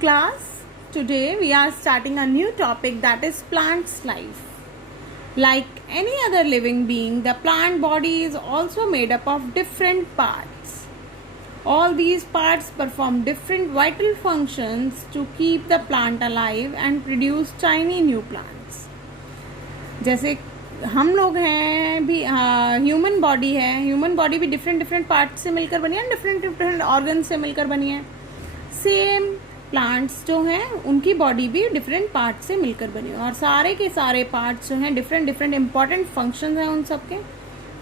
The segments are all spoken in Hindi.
class. Today we are starting a new topic, that is plant's life. Like any other living being, the plant body is also made up of different parts. All these parts perform different vital functions to keep the plant alive and produce tiny new plants. जैसे हम लोग हैं भी, ह्यूमन बॉडी है, ह्यूमन बॉडी भी डिफरेंट पार्ट से मिलकर बनी है, डिफरेंट ऑर्गन से मिलकर बनी है. सेम प्लांट्स जो हैं उनकी बॉडी भी डिफरेंट पार्ट से मिलकर बनी है, और सारे के सारे पार्ट्स जो हैं डिफरेंट इंपॉर्टेंट फंक्शंस हैं उन सब के,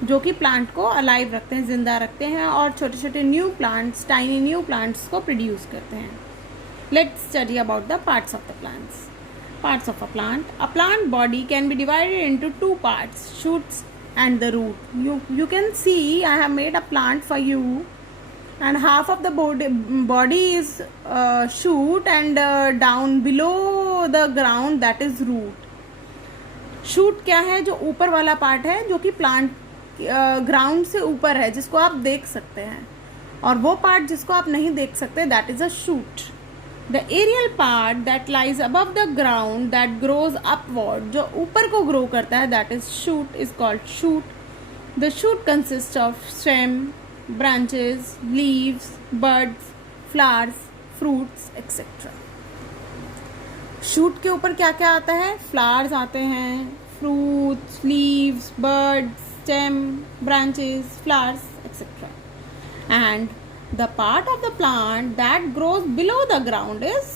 जो कि प्लांट को अलाइव रखते हैं, जिंदा रखते हैं, और छोटे छोटे new plants, tiny new plants को प्रोड्यूस करते हैं. Let's study about the parts of the plants. Parts of a plant. A plant body can be divided into two parts, shoots and the root. You can see I have made a plant for you, and half of the body is shoot, and down below the ground that is root. Shoot क्या है? जो ऊपर वाला पार्ट है, जो कि प्लांट ग्राउंड से ऊपर है, जिसको आप देख सकते हैं, और वो पार्ट जिसको आप नहीं देख सकते, that is a shoot. The aerial part that lies above the ground that grows upward, जो ऊपर को grow करता है, that is shoot, is called shoot. The shoot consists of stem, branches, leaves, buds, flowers, fruits, etc. shoot के ऊपर क्या क्या आता है? flowers आते हैं, fruits, leaves, buds, stem, branches, flowers, etc. And the part of the plant that grows below the ground is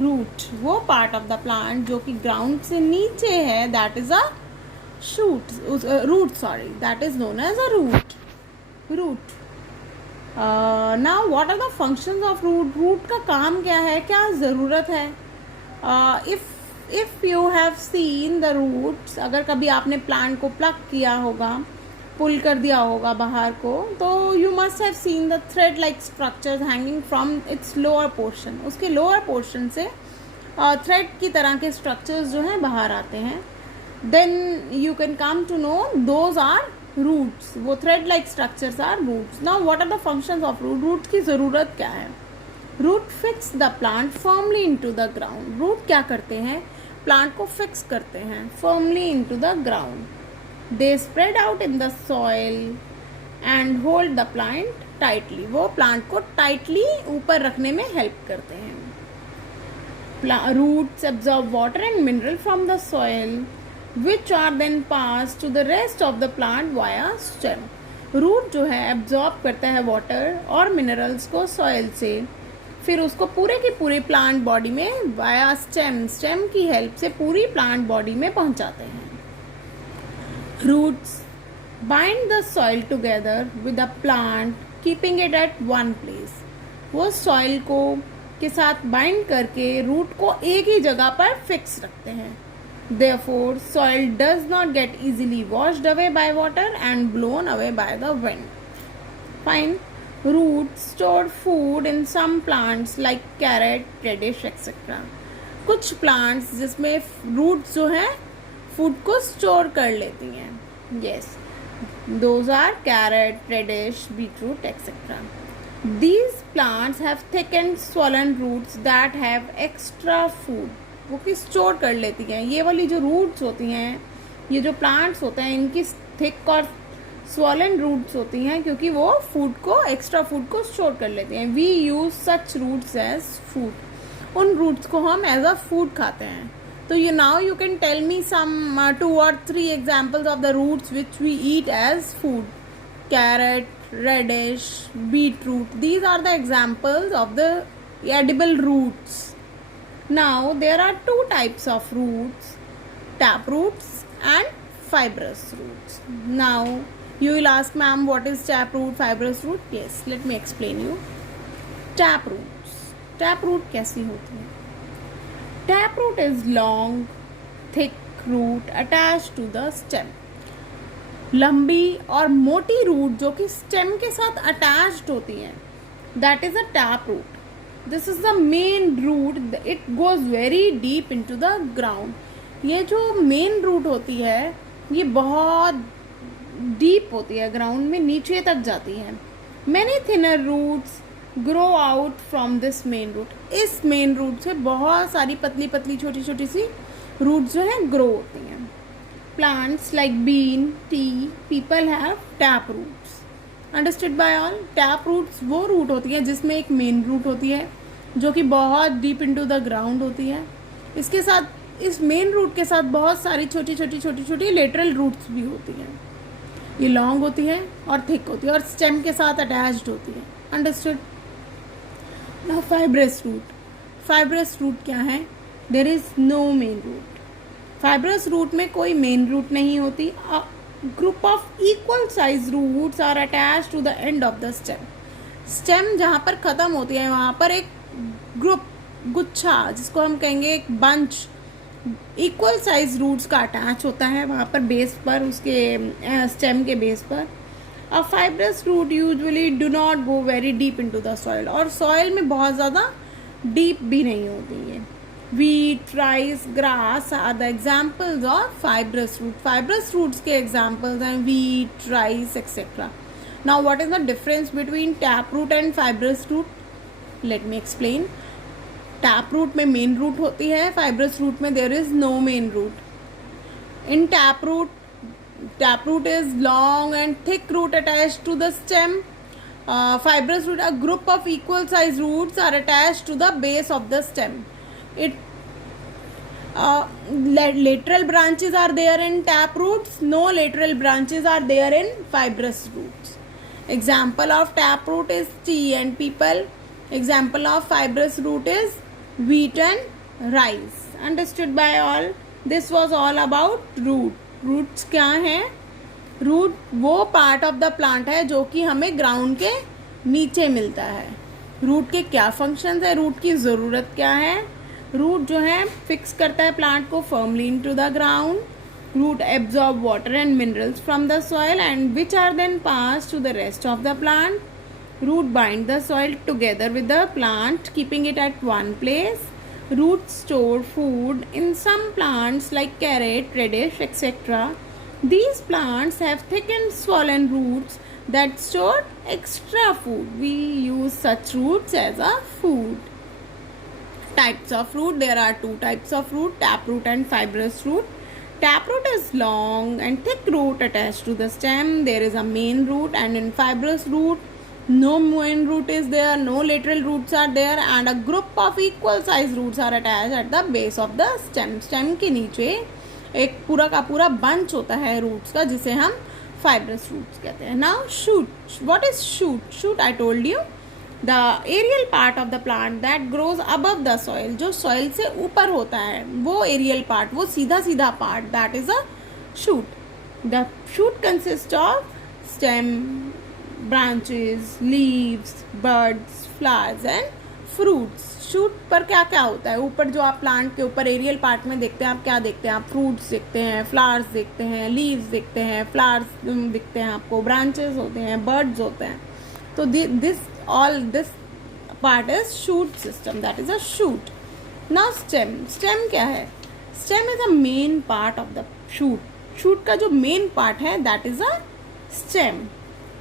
root. वो part of the plant जो कि ground से नीचे है, that is a shoot, root, sorry, that is known as a root. Now what are the functions of root? root का काम क्या है, क्या ज़रूरत है? if you have seen the roots, अगर कभी आपने plant को pluck किया होगा, पुल कर दिया होगा बाहर को, तो you must have seen the thread like structures hanging from its lower portion. उसके लोअर पोर्शन से थ्रेड की तरह के स्ट्रक्चर्स जो हैं बाहर आते हैं. Then you can come to know those are roots. वो thread like structures are roots. Now what are the functions of root? Root की ज़रूरत क्या है? Root fix the plant firmly into the ground. Root क्या करते हैं? प्लांट को फिक्स करते हैं firmly into the ground. They spread out in the soil and hold the plant tightly. वो प्लांट को टाइटली ऊपर रखने में हेल्प करते हैं. Roots absorb water and mineral from the soil, which are then passed to the rest of the plant via stem. Root जो है एब्जॉर्ब करता है वाटर और मिनरल्स को सॉइल से, फिर उसको पूरे की पूरी प्लांट बॉडी में वाया स्टेम की हेल्प से पूरी प्लांट बॉडी में पहुंचाते हैं. Roots bind the soil together with the plant, keeping it at one place. वो soil को के साथ bind करके root को एक ही जगह पर fix रखते हैं. Therefore, soil does not get easily washed away by water and blown away by the wind. Fine. Roots store food in some plants like carrot, radish, etc. कुछ plants जिसमें roots जो हैं फूड को स्टोर कर लेती हैं. Yes, those are carrot, radish, beetroot, etcetera. These plants have thick and swollen roots that have extra food. वो कि स्टोर कर लेती हैं. ये वाली जो रूट्स होती हैं, ये जो प्लांट्स होते हैं, इनकी थिक और स्वॉलन रूट्स होती हैं, क्योंकि वो फूड को, एक्स्ट्रा फूड को स्टोर कर लेती हैं. We use such roots as food. उन रूट्स को हम एज अ फूड खाते हैं. So now you can tell me some 2 or 3 examples of the roots which we eat as food. Carrot, radish, beetroot. These are the examples of the edible roots. Now there are 2 types of roots, tap roots and fibrous roots. Now you will ask, ma'am, what is tap root, fibrous root? Yes, let me explain you. Tap roots. Tap root कैसी होती है? Taproot is long, thick root attached to the stem. लंबी और मोटी रूट जो कि स्टेम के साथ अटैच्ड होती है, that is a taproot. This is the main root. It goes very deep into the ground. ये जो मेन रूट होती है, ये बहुत डीप होती है, ग्राउंड में नीचे तक जाती है. Many thinner roots grow out from this main root. इस मेन रूट से बहुत सारी पतली पतली छोटी छोटी सी रूट जो है ग्रो होती हैं। Plants like bean, tea, peepal have tap roots. Understood by all? Tap roots वो रूट होती है जिसमें एक मेन रूट होती है जो कि बहुत डीप इनटू द ग्राउंड होती है। इसके साथ, इस मेन रूट के साथ बहुत सारी छोटी छोटी लेटरल रूट्स भी होती हैं। ये लॉन्ग होती है और थिक होती है और स्टेम के साथ अटैच्ड होती है। Understood? Now fibrous root. Fibrous root क्या है? There is no main root. Fibrous root में कोई मेन रूट नहीं होती। A group of equal size roots are attached to the end of the stem. Stem जहाँ पर खत्म होती है वहाँ पर एक ग्रुप, गुच्छा, जिसको हम कहेंगे एक बंच, इक्वल साइज रूट्स का अटैच होता है वहाँ पर बेस पर, उसके स्टेम के बेस पर। A fibrous root usually do not go very deep into the soil, और सॉइल में बहुत ज़्यादा डीप भी नहीं होती है। Wheat, rice, grass are the examples of fibrous root. Fibrous roots के एग्जाम्पल्स हैं wheat, rice etcetera. Now what is the difference between tap root and fibrous root? Let me explain. Tap root में मेन रूट होती है, फाइब्रस रूट में there is no main root. In tap root is long and thick root attached to the stem. Fibrous root, a group of equal size roots are attached to the base of the stem. Lateral branches are there in tap roots. No lateral branches are there in fibrous roots. Example of tap root is tea and people. Example of fibrous root is wheat and rice. Understood by all? This was all about root. Roots क्या है? रूट वो पार्ट ऑफ द प्लांट है जो कि हमें ग्राउंड के नीचे मिलता है। रूट के क्या फंक्शंस है, रूट की ज़रूरत क्या है? रूट जो है फिक्स करता है प्लांट को firmly into the ground. Root absorb water and minerals from the soil and which are then pass to the rest of the plant. Root bind the soil together with the plant keeping it at one place. Roots store food in some plants like carrot, radish, etc. These plants have thick and swollen roots that store extra food. We use such roots as a food. Types of root. There are two types of root, taproot and fibrous root. Taproot is long and thick root attached to the stem. There is a main root, and in fibrous root, no main root is there, no lateral roots are there, and a group of equal size roots are attached at the base of the stem. Stem के नीचे एक पूरा का पूरा बंच होता है रूट्स का जिसे हम fibrous roots कहते हैं. Now shoot. What is shoot? Shoot I told you, the aerial part of the plant that grows above the soil. जो soil से ऊपर होता है वो aerial part, वो सीधा सीधा part, that is a shoot. The shoot consists of stem, branches, leaves, buds, flowers and fruits. Shoot पर क्या क्या होता है? ऊपर जो आप प्लांट के ऊपर एरियल पार्ट में देखते हैं, आप क्या देखते हैं? आप फ्रूट्स देखते हैं, फ्लावर्स देखते हैं, लीव्स देखते हैं, फ्लावर्स दिखते हैं आपको, ब्रांचेस होते हैं, बर्ड्स होते हैं. तो this part is shoot system, that is a shoot. Now stem क्या है? Stem is a main part of the shoot. Shoot का जो मेन पार्ट है that is a stem.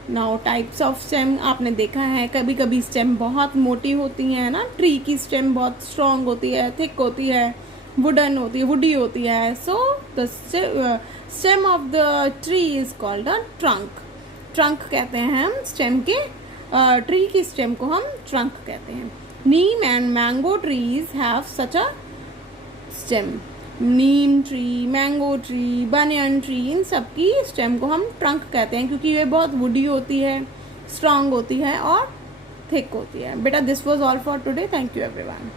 Now types of stem आपने देखा है, कभी कभी स्टेम बहुत मोटी होती है ना, ट्री की स्टेम बहुत स्ट्रॉन्ग होती है, थिक होती है, वुडी होती है. So the stem of the tree is called a trunk. Trunk कहते हैं हम स्टेम के, ट्री की स्टेम को हम ट्रंक कहते हैं. Neem and mango trees have such a stem. Neem tree, mango tree, banyan tree, इन सब की स्टेम को हम ट्रंक कहते हैं क्योंकि ये बहुत वुडी होती है, स्ट्रांग होती है और थिक होती है. बेटा this was all for today. Thank you everyone.